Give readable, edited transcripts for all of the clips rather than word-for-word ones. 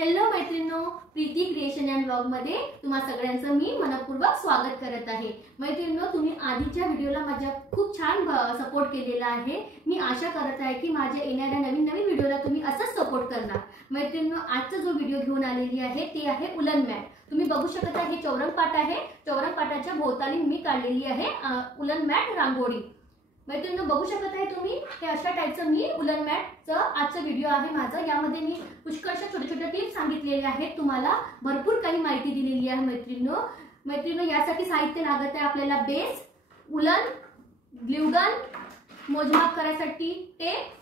Hello मैत्रिणींनो, Preeti creation and blog मध्ये तुम्हा सगळ्यांचं मी मनपूर्वक स्वागत करत आहे। मैत्रिणींनो, तुम्ही आधीच्या व्हिडिओला माझ्या खूप छान सपोर्ट केलेला आहे। मी आशा करत आहे की माझ्या येणाऱ्या नवीन व्हिडिओला तुम्ही असंच सपोर्ट करणार। मैत्रिणींनो, आजचा जो व्हिडिओ घेऊन आलेली आहे ते आहे उलन मॅट। तुम्ही बघू शकता हे चौरंग पाट आहे। चौरंग पाटाच्या भोवताली मी काढलेली आहे उलन मॅट रांगोळी। मैत्रिणींनो, बघू शकत आहे तुम्ही हे अशा टाइपचं मी उलन मॅटचं आजचा व्हिडिओ आहे माझा। यामध्ये मी पुष्कळशा छोट्या टिप्स सांगितलेल्या आहेत, तुम्हाला भरपूर काही माहिती दिलेली आहे। मैत्रिणींनो, यासाठी साहित्य लागत आहे आपल्याला बेस, उलन, ग्लू गन, मोजमाप करायसाठी टेप,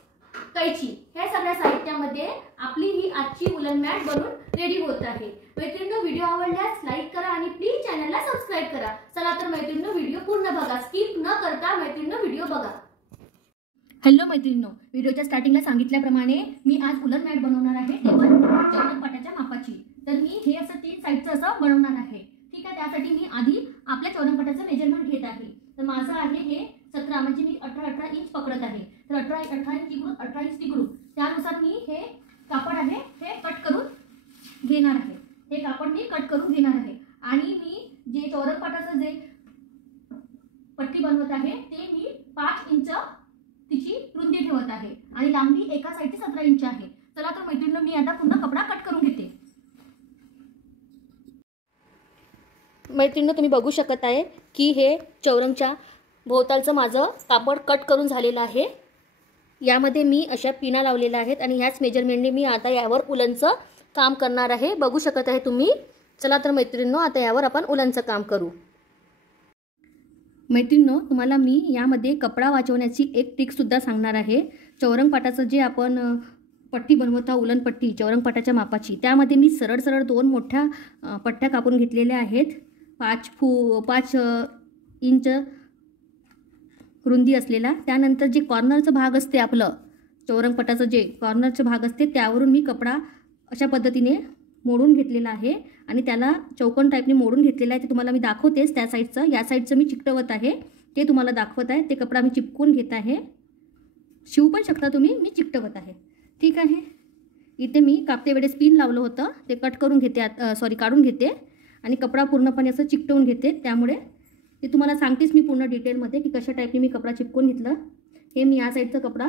कैची। हे सगळ्या साहित्यामध्ये आपली ही आजची उलन मॅट बनून रेडी होत आहे। मैत्रिणींनो, व्हिडिओ आवडल्यास लाईक करा आणि प्लीज चॅनलला सबस्क्राइब करा। चला तर मैत्रिणींनो, व्हिडिओ पूर्ण बघा, स्किप न करता मैत्रिणींनो व्हिडिओ बघा। हॅलो मैत्रिणींनो, व्हिडिओच्या स्टार्टिंगला सांगितल्याप्रमाणे मी आज उलन मॅट बनवणार आहे, ते पण चौरंग पाटाच्या मापाची। तर मी हे असं 3 साइडचं असं बनवणार आहे। ठीक आहे, त्यासाठी मी आधी आपल्या चौरंग पाटाचं मेजरमेंट घेत आहे। तर माझं आहे हे 17, म्हणजे मी 18 इंच पकडत आहे। तर 18 इंच इकडून 18 इंच तिकडून, त्यानुसार मी हे कापड आहे हे कट करून घेणार आहे। हे कापड मी कट करून घेणार आहे आणि मी जे चौरंग पाटाचं जे पट्टी बनवत आहे ते मी 5 इंच तिची रुंदी ठेवत आहे आणि लांबी एका साइडची 17 इंच आहे। चला तर मैत्रिणींनो, मी आता पुन्हा कपडा कट करून घेते। मैत्रिणींनो, तुम्ही बघू शकत आहे की हे चौरंगच्या भोवतालचं माझं कापड कट करून झालेलं आहे। यामध्ये मी अशा पिना लावलेल्या आहेत आणि ह्याच मेजरमेंटने मी आता यावर उलनचं काम करणार आहे। बघू शकत आहे तुम्ही। चला तर मैत्रिणींनो, आता यावर आपण उलनचं काम करू। मैत्रिणींनो, तुम्हाला मी यामध्ये कपडा वाचवण्याची एक ट्रिक सुद्धा सांगणार आहे। चौरंग पाटाचं जे आपण पट्टी बनवत आहोत, उलन पट्टी चौरंग पाटाच्या मापाची, त्यामध्ये मी सरळ 2 मोठ्या पट्ट्या कापून घेतलेल्या आहेत। 5 इंच रुंदी असलेला। त्यानंतर जे कॉर्नरचं भाग असते आपलं चौरंग पटाचं जे कॉर्नरचं भाग असते त्यावरून मी कपडा अशा पद्धतीने मोडून घेतलेला आहे आणि त्याला चौकोन टाईपने मोडून घेतलेला आहे। ते तुम्हाला मी दाखवतेच। त्या साईडचं या साईडचं मी चिकटवत आहे, ते तुम्हाला दाखवत आहे। ते कपडा मी चिपकून घेत आहे, शिवू पण शकता तुम्ही, मी चिकटवत आहे। ठीक आहे, इथे मी कापते वेळेस पिन लावलं होतं, ते कट करून घेते, काढून घेते आणि कपडा पूर्णपणे असं चिकटवून घेते। त्यामुळे ते तुम्हाला सांगतेच मी पूर्ण डिटेलमध्ये की कशा टाईपने मी कपडा चिपकून घेतलं। हे मी या साईडचा कपडा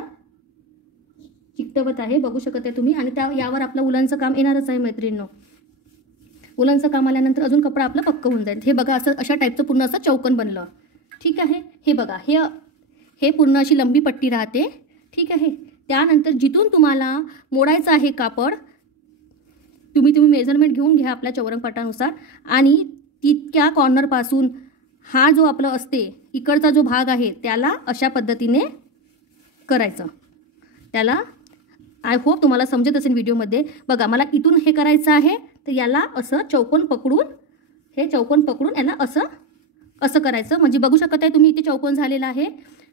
चिकटवत आहे, बघू शकत आहे तुम्ही। आणि यावर आपलं उलनचं काम येणारच आहे मैत्रिणींनो। उलनचं काम आल्यानंतर अजून कपडा आपला पक्क होऊन जाईल। हे बघा, असं अशा टाईपचं पूर्ण असं चौकोन बनलं। ठीक आहे, हे बघा, हे पूर्ण अशी लंबी पट्टी राहते। ठीक आहे, त्यानंतर जिथून तुम्हाला मोडायचं आहे कापड, तुम्ही मेजरमेंट घेऊन घ्या आपल्या चौरंग पाटानुसार आणि तितक्या कॉर्नरपासून हा जो आपला असते इकडचा जो भाग आहे त्याला अशा पद्धतीने करायचं। त्याला आय होप तुम्हाला समजत असेल व्हिडिओमध्ये। बघा, मला इथून हे करायचं आहे, तर याला असं चौकोन पकडून, हे चौकोन पकडून याला असं करायचं। म्हणजे बघू शकत आहे तुम्ही, इथे चौकोन झालेला आहे।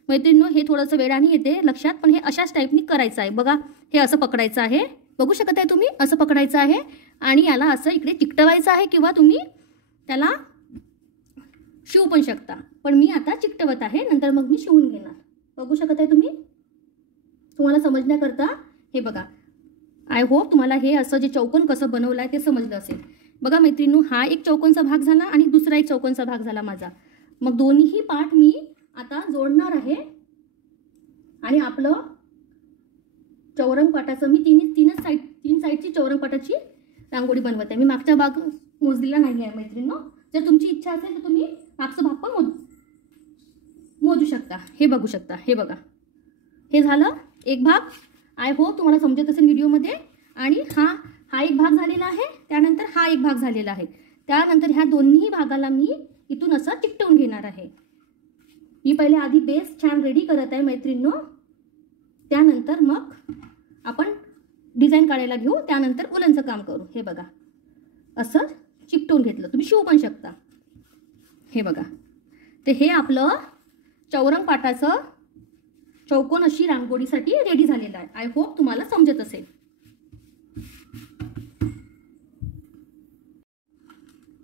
मैत्रिणींनो, हे थोडंसं वेळाने येते लक्षात, पण हे अशाच टाईपनी करायचं आहे। बघा, हे असं पकडायचं आहे, बघू शकत आहे तुम्ही, असं पकडायचं आहे आणि याला असं इकडे चिकटवायचं आहे, किंवा तुम्ही त्याला शिवू पण शकता। पण मी आता चिकटवत आहे, नंतर मग मी शिवून घेणार। बघू शकत आहे तुम्ही, तुम्हाला समजण्याकरता हे बघा। आय होप तुम्हाला हे असं जे चौकोन कसं बनवलं आहे ते समजलं असेल। बघा मैत्रिणींनो, हा एक चौकोनचा भाग झाला आणि दुसरा एक चौकोनचा भाग झाला माझा। मग दोन्ही पार्ट मी आता जोडणार आहे आणि आपलं चौरंग पाटाचं मी तीन साईडची चौरंग पाटाची रांगोळी बनवत आहे। मी मागचा भाग मोजलेला नाही आहे मैत्रिणींनो। जर तुमची इच्छा असेल तर तुम्ही मागचा भाग पण मोजू शकता। हे बघू शकता, हे बघा, हे झालं एक भाग। आय होप तुम्हाला समजत असेल व्हिडिओमध्ये। आणि हा एक भाग झालेला आहे, त्यानंतर हा एक भाग झालेला आहे। त्यानंतर ह्या दोन्ही भागाला मी इथून असं चिकटवून घेणार आहे। मी पहिले आधी बेस छान रेडी करत आहे मैत्रिणींनो, त्यानंतर मग आपण डिझाईन काढायला घेऊ, त्यानंतर उलनचं काम करू। हे बघा, असं चिकटवून घेतलं, तुम्ही शिवू पण शकता। हे बघा, ते हे आपलं चौरंग पाटाचं चौकोन अशी रांगोळीसाठी रेडी झालेलं आहे। आय होप तुम्हाला समजत असेल।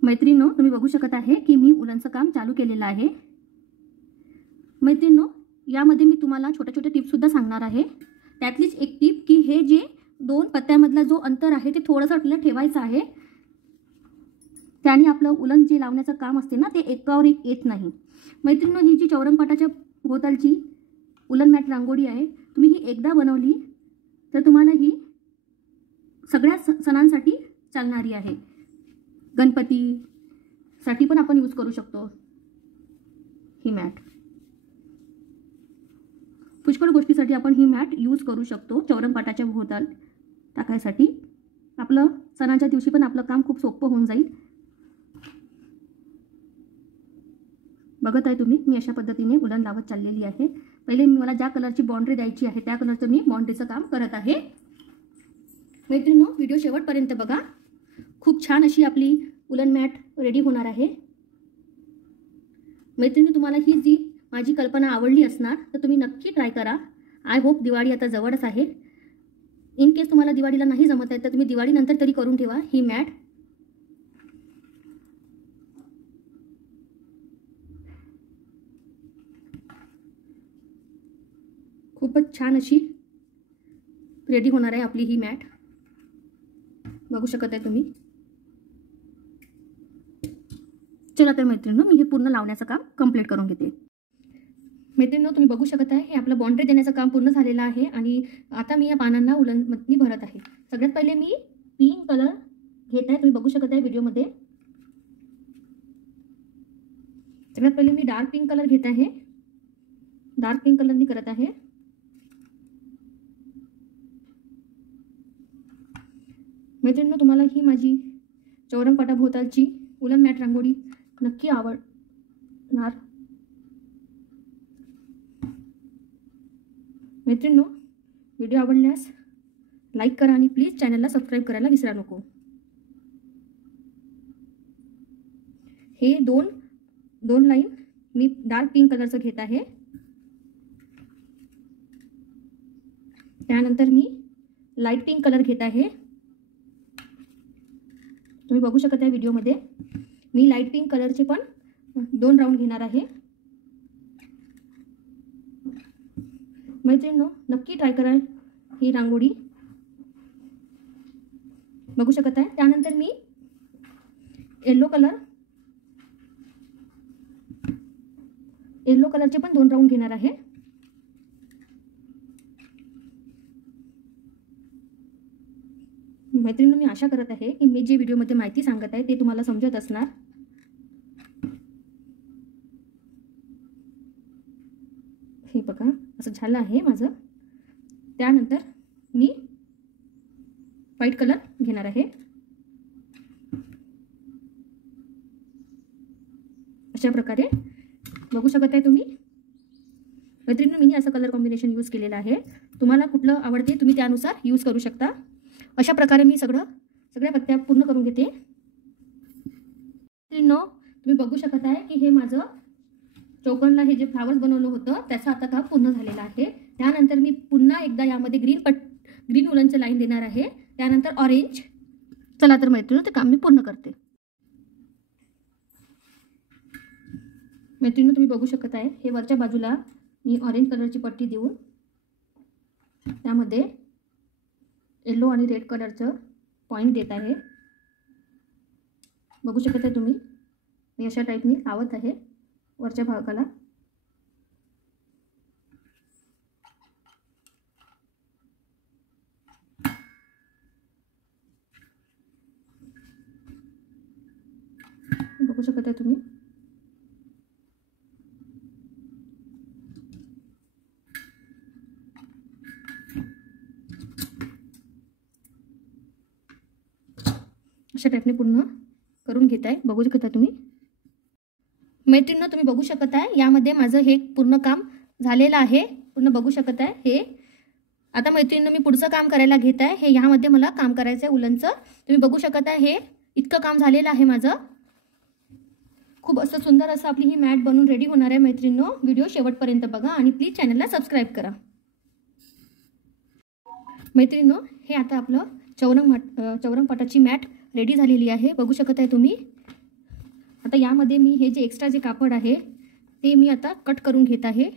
मैत्रिणींनो, तुम्ही बघू शकत आहे की मी उलनचं काम चालू केलेलं आहे। मैत्रिणींनो, यामध्ये मी तुम्हाला छोट्या टिप्स सुद्धा सांगणार आहे। त्यातलीच एक टिप की हे जे दोन पत्त्यामधला जो अंतर आहे ते थोडंसं आपल्याला ठेवायचं आहे. त्याने आपलं उलन जे लावण्याचं काम असते ना ते एकावर एक येत नाही. मैत्रिणींनो, ही जी चौरंगपाटाच्या भोवतालची उलन मॅट रांगोळी आहे, तुम्ही ही एकदा बनवली तर तुम्हाला ही सगळ्या सणांसाठी चालणारी आहे. गणपतीसाठी पण आपण यूज करू शकतो ही मॅट. पुष्कळ गोष्टीसाठी आपण ही मॅट यूज करू शकतो. चौरंगपाटाच्या भोवताल टाकायसाठी आपलं सणाच्या दिवशी पण आपलं काम खूप सोपं होऊन जाईल. बघत आहे तुम्ही, मी अशा पद्धतीने उलन लावत चाललेली आहे. पहिले मला ज्या कलरची बाउंड्री द्यायची आहे त्या कलरचं मी बाउंड्रीचं काम करत आहे. मैत्रिणींनो, व्हिडिओ शेवटपर्यंत बघा. खूप छान अशी आपली उलन मॅट रेडी होणार आहे. मैत्रिणी, तुम्हाला ही जी माझी कल्पना आवडली असणार तर तुम्ही नक्की ट्राय करा. आय होप दिवाळी आता जवळच आहे. इन केस तुम्हाला दिवाळीला नाही जमत आहे तर तुम्ही दिवाळीनंतर तरी करून ठेवा ही मॅट. खूपच छान अशी रेडी होणार आहे आपली ही मॅट. बघू शकत आहे तुम्ही. चला तर मैत्रिणींनो, मी हे पूर्ण लावण्याचं काम कंप्लीट करून घेते. मैत्रिणींनो, तुम्ही बघू शकत आहे हे आपलं बाउंड्री देण्याचं काम पूर्ण झालेलं आहे आणि आता मी या पानांना उलनमध्ये भरत आहे. सगळ्यात पहिले मी पिंक कलर घेत आहे. तुम्ही बघू शकत आहे व्हिडिओमध्ये. सगळ्यात पहिले मी डार्क पिंक कलर घेत आहे. डार्क पिंक कलरनी करत आहे. मैत्रिणींनो, तुम्हाला ही माझी चौरंगपाटाभोवतालची उलन मॅट रांगोळी नक्की आवडणार. मैत्रिणींनो, व्हिडिओ आवडल्यास लाईक करा आणि प्लीज चॅनलला सबस्क्राईब करायला विसरा नको. हे दोन लाईन मी डार्क पिंक कलरचं घेत आहे. त्यानंतर मी लाईट पिंक कलर घेत आहे. तुम्ही बघू शकत आहे व्हिडिओमध्ये. मी लाईट पिंक कलरचे पण 2 राऊंड घेणार आहे. मैत्रिणींनो, नक्की ट्राय करा ही रांगोळी. बघू शकत आहे. त्यानंतर मी येलो कलरचे पण 2 राऊंड घेणार आहे. मैत्रिणींनो, मी आशा करत आहे की मी जे व्हिडिओमध्ये माहिती सांगत आहे ते तुम्हाला समजत असणार. हे बघा, असं झालं आहे माझं. त्यानंतर मी व्हाईट कलर घेणार आहे. अशा प्रकारे बघू शकत आहे तुम्ही. मैत्रिणींनो, मी असं कलर कॉम्बिनेशन यूज केलेलं आहे. तुम्हाला कुठलं आवडते तुम्ही त्यानुसार यूज करू शकता. अशा प्रकारे मी सगळ्या पत्त्या पूर्ण करून घेते. मैत्रिणींनो, तुम्ही बघू शकत आहे की हे माझं चौकोनला हे जे फ्लावर्स बनवलं होतं त्याचं आता काम पूर्ण झालेलं आहे. त्यानंतर मी पुन्हा एकदा यामध्ये ग्रीन उलनचं लाईन देणार आहे. त्यानंतर ऑरेंज. चला तर मैत्रिणींनो, ते काम मी पूर्ण करते. मैत्रिणींनो, तुम्ही बघू शकत आहे हे वरच्या बाजूला मी ऑरेंज कलरची पट्टी देऊन त्यामध्ये येलो आणि रेड कलरचं पॉइंट देत आहे. बघू शकत आहे तुम्ही. मी अशा टाईपने लावत आहे वरच्या भागाला. बघू शकत आहे तुम्ही. अशा टाईपने पूर्ण करून घेत आहे. बघू शकता तुम्ही. मैत्रिणींनो, तुम्ही बघू शकत आहे यामध्ये माझं हे पूर्ण काम झालेलं आहे. पूर्ण बघू शकत आहे हे. आता मैत्रिणींनो, मी पुढचं काम करायला घेत आहे. हे यामध्ये मला काम करायचं आहे उलनचं. तुम्ही बघू शकत आहे हे इतकं काम झालेलं आहे माझं. खूप असं सुंदर असं आपली ही मॅट बनवून रेडी होणार आहे. मैत्रिणींनो, व्हिडिओ शेवटपर्यंत बघा आणि प्लीज चॅनलला सबस्क्राईब करा. मैत्रिणींनो, हे आता आपलं चौरंगपाटाची मॅट रेडी झालेली आहे. बघू शकत आहे तुम्ही. आता यामध्ये मी हे जे एक्स्ट्रा जे कापड आहे ते मी आता कट करून घेत आहे.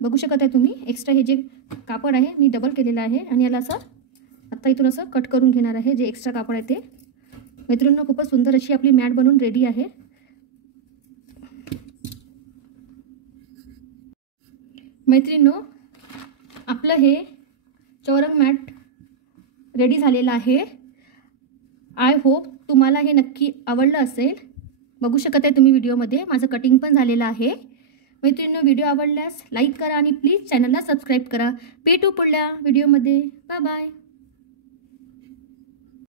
बघू शकत आहे तुम्ही. एक्स्ट्रा हे जे कापड आहे मी डबल केलेलं आहे आणि याला असं आता इथून असं कट करून घेणार आहे जे एक्स्ट्रा कापड आहे ते. मैत्रिणींनो, खूपच सुंदर अशी आपली मॅट बनवून रेडी आहे. मैत्रिणींनो, आपलं हे चौरंग मॅट रेडी झालेलं आहे. आय होप तुम्हाला हे नक्की आवडलं असेल. बघू शकत आहे तुम्ही व्हिडिओमध्ये माझं कटिंग पण झालेलं आहे. मैत्रिणींनो, व्हिडिओ आवडल्यास लाईक करा आणि प्लीज चॅनलला सबस्क्राईब करा. भेटू पुढल्या व्हिडिओमध्ये. Bye bye.